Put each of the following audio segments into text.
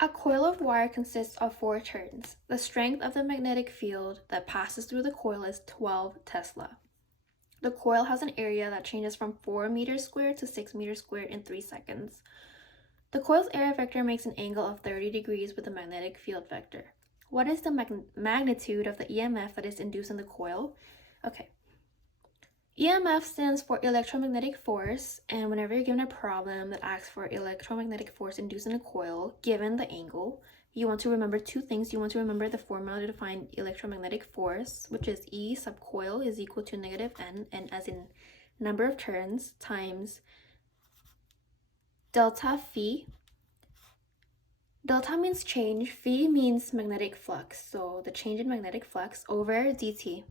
A coil of wire consists of 4 turns. The strength of the magnetic field that passes through the coil is 12 Tesla. The coil has an area that changes from 4 meters squared to 6 meters squared in 3 seconds. The coil's area vector makes an angle of 30 degrees with the magnetic field vector. What is the magnitude of the EMF that is induced in the coil? Okay. EMF stands for electromagnetic force, and whenever you're given a problem that asks for electromagnetic force induced in a coil, given the angle, you want to remember 2 things. You want to remember the formula to define electromagnetic force, which is E sub coil is equal to negative N as in number of turns, times delta phi. Delta means change, phi means magnetic flux, so the change in magnetic flux over dt.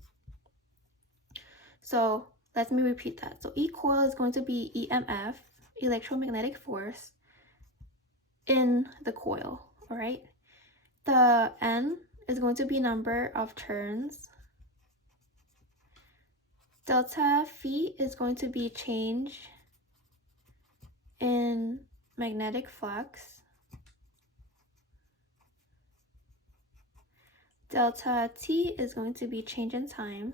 So let me repeat that. So E coil is going to be EMF, electromagnetic force, in the coil, all right? The N is going to be number of turns. Delta phi is going to be change in magnetic flux. Delta T is going to be change in time.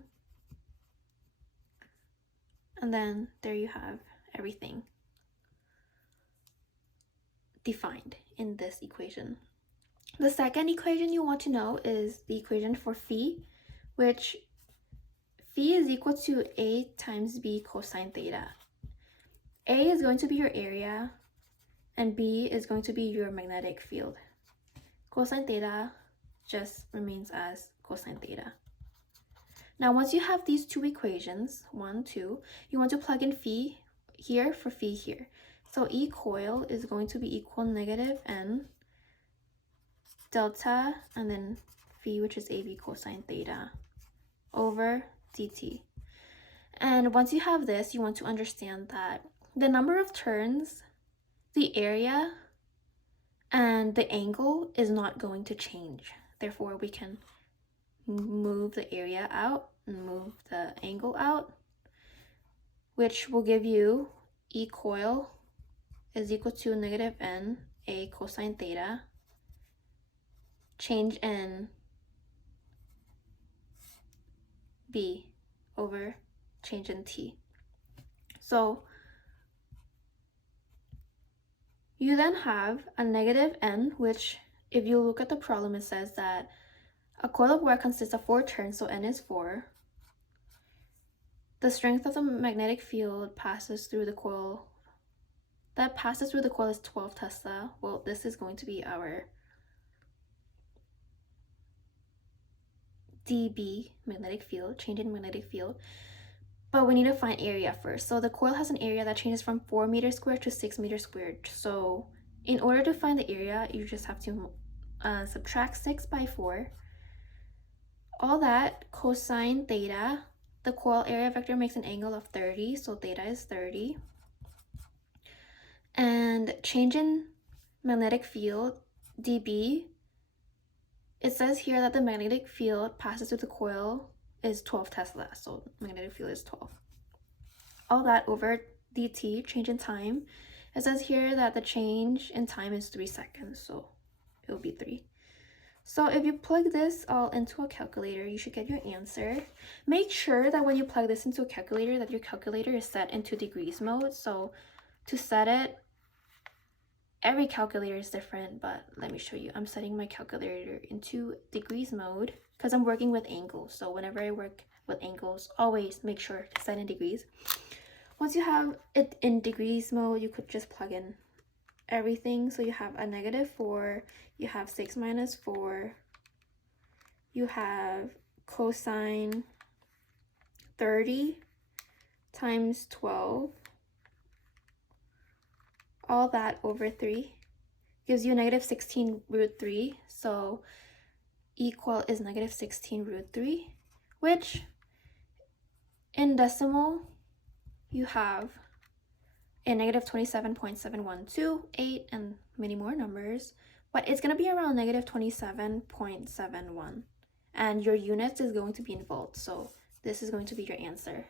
And then there you have everything defined in this equation. The second equation you want to know is the equation for phi, which phi is equal to A times B cosine theta. A is going to be your area, and B is going to be your magnetic field. Cosine theta just remains as cosine theta. Now, once you have these 2 equations, 1, 2, you want to plug in phi here for phi here. So E coil is going to be equal negative N delta and then phi, which is AB cosine theta, over dt. And once you have this, you want to understand that the number of turns, the area, and the angle is not going to change. Therefore, we can move the area out and move the angle out, which will give you E coil is equal to negative N A cosine theta, change in B over change in T. So you then have a negative N, which if you look at the problem, it says that a coil of wire consists of 4 turns, so N is 4. The strength of the magnetic field passes through the coil. That passes through the coil is 12 Tesla. Well, this is going to be our dB magnetic field, change in magnetic field. But we need to find area first. So the coil has an area that changes from 4 meters squared to 6 meters squared. So in order to find the area, you just have to subtract 6 by 4. All that cosine theta, the coil area vector makes an angle of 30, so theta is 30. And change in magnetic field, dB, it says here that the magnetic field passes through the coil is 12 Tesla, so magnetic field is 12. All that over dt, change in time, it says here that the change in time is 3 seconds, so it will be 3. So if you plug this all into a calculator, you should get your answer. Make sure that when you plug this into a calculator, that your calculator is set into degrees mode. So to set it, every calculator is different, but let me show you. I'm setting my calculator into degrees mode because I'm working with angles. So whenever I work with angles, always make sure to set in degrees. Once you have it in degrees mode, you could just plug in everything. So you have a negative 4, you have 6 minus 4, you have cosine 30 times 12, all that over 3 gives you negative 16 root 3. So equal is negative 16 root 3, which in decimal you have a negative 27.7128 and many more numbers, but it's going to be around negative 27.71, and your units is going to be in volts, so this is going to be your answer.